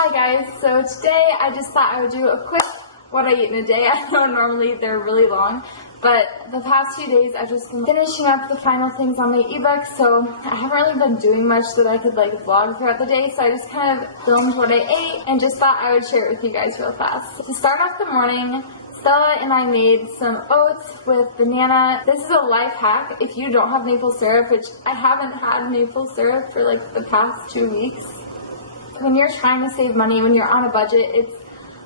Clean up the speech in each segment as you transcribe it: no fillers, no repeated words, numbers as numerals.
Hi guys, so today I just thought I would do a quick what I eat in a day. I know normally they're really long, but the past few days I've just been finishing up the final things on my ebook, so I haven't really been doing much that I could like vlog throughout the day, so I just kind of filmed what I ate and just thought I would share it with you guys real fast. To start off the morning, Stella and I made some oats with banana. This is a life hack if you don't have maple syrup, which I haven't had maple syrup for like the past 2 weeks. When you're trying to save money, when you're on a budget, it's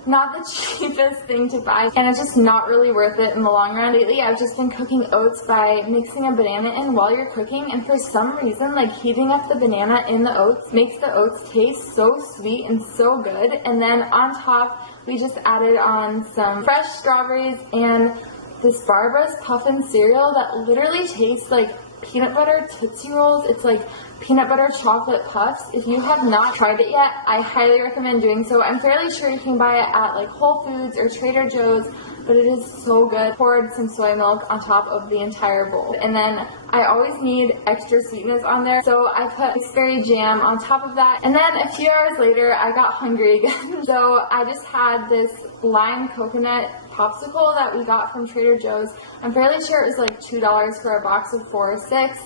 not the cheapest thing to buy, and it's just not really worth it in the long run. Lately, I've just been cooking oats by mixing a banana in while you're cooking, and for some reason, like heating up the banana in the oats makes the oats taste so sweet and so good. And then on top, we just added on some fresh strawberries and this Barbara's Puffin cereal that literally tastes like peanut butter Tootsie Rolls. It's like peanut butter chocolate puffs. If you have not tried it yet, I highly recommend doing so. I'm fairly sure you can buy it at like Whole Foods or Trader Joe's, but it is so good. Poured some soy milk on top of the entire bowl. And then I always need extra sweetness on there, so I put mixed jam on top of that. And then a few hours later, I got hungry again. So I just had this lime coconut popsicle that we got from Trader Joe's. I'm fairly sure it was like $2 for a box of 4 or 6.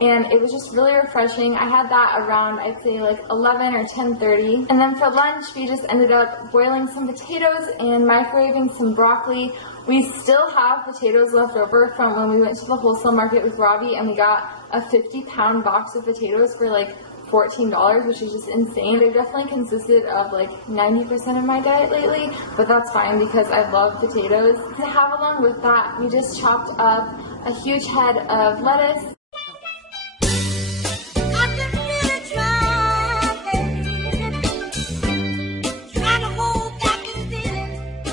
And it was just really refreshing. I had that around, I'd say like 11 or 10:30. And then for lunch, we just ended up boiling some potatoes and microwaving some broccoli. We still have potatoes left over from when we went to the wholesale market with Robbie, and we got a 50-pound box of potatoes for like $14, which is just insane. They've definitely consisted of like 90% of my diet lately, but that's fine because I love potatoes. To have along with that, we just chopped up a huge head of lettuce.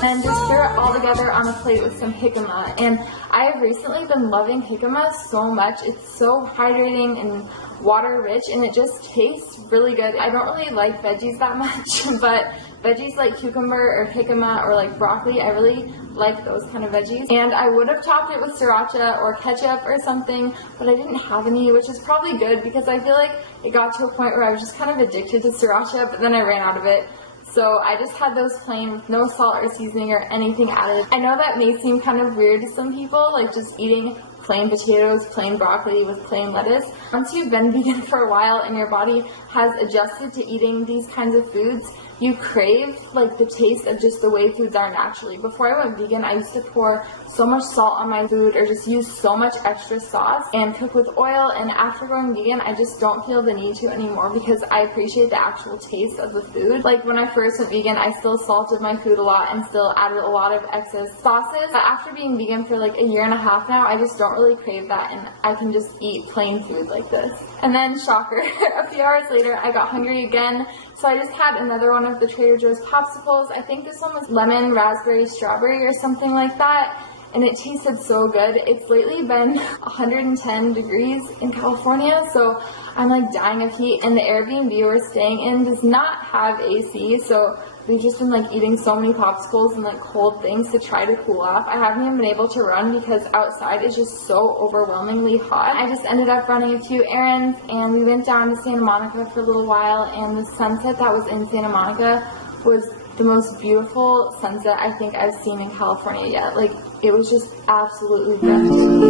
And just stir it all together on a plate with some jicama. And I have recently been loving jicama so much. It's so hydrating and water rich, and it just tastes really good. I don't really like veggies that much, but veggies like cucumber or jicama or like broccoli, I really like those kind of veggies. And I would have topped it with sriracha or ketchup or something, but I didn't have any, which is probably good because I feel like it got to a point where I was just kind of addicted to sriracha, but then I ran out of it. So I just had those plain with no salt or seasoning or anything added. I know that may seem kind of weird to some people, like just eating plain potatoes, plain broccoli with plain lettuce. Once you've been vegan for a while and your body has adjusted to eating these kinds of foods, you crave like the taste of just the way foods are naturally. Before I went vegan, I used to pour so much salt on my food or just use so much extra sauce and cook with oil, and after going vegan, I just don't feel the need to anymore because I appreciate the actual taste of the food. Like when I first went vegan, I still salted my food a lot and still added a lot of excess sauces. But after being vegan for like 1.5 years now, I just don't really crave that, and I can just eat plain food like this. And then, shocker, a few hours later, I got hungry again, so I just had another one of the Trader Joe's popsicles. I think this one was lemon, raspberry, strawberry or something like that, and it tasted so good. It's lately been 110 degrees in California, so I'm like dying of heat, and the Airbnb we're staying in does not have AC, so we've just been like eating so many popsicles and like cold things to try to cool off. I haven't even been able to run because outside is just so overwhelmingly hot. I just ended up running a few errands, and we went down to Santa Monica for a little while, and the sunset that was in Santa Monica was the most beautiful sunset I think I've seen in California yet. Like, it was just absolutely breathtaking.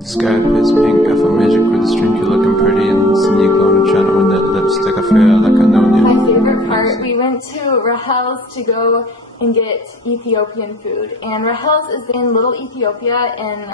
Sky is pink, I feel magic with the string, you're looking pretty and seeing you glowing and shining with that lipstick, I feel like I know you. My favorite part, we went to Rahel's to go and get Ethiopian food, and Rahel's is in Little Ethiopia in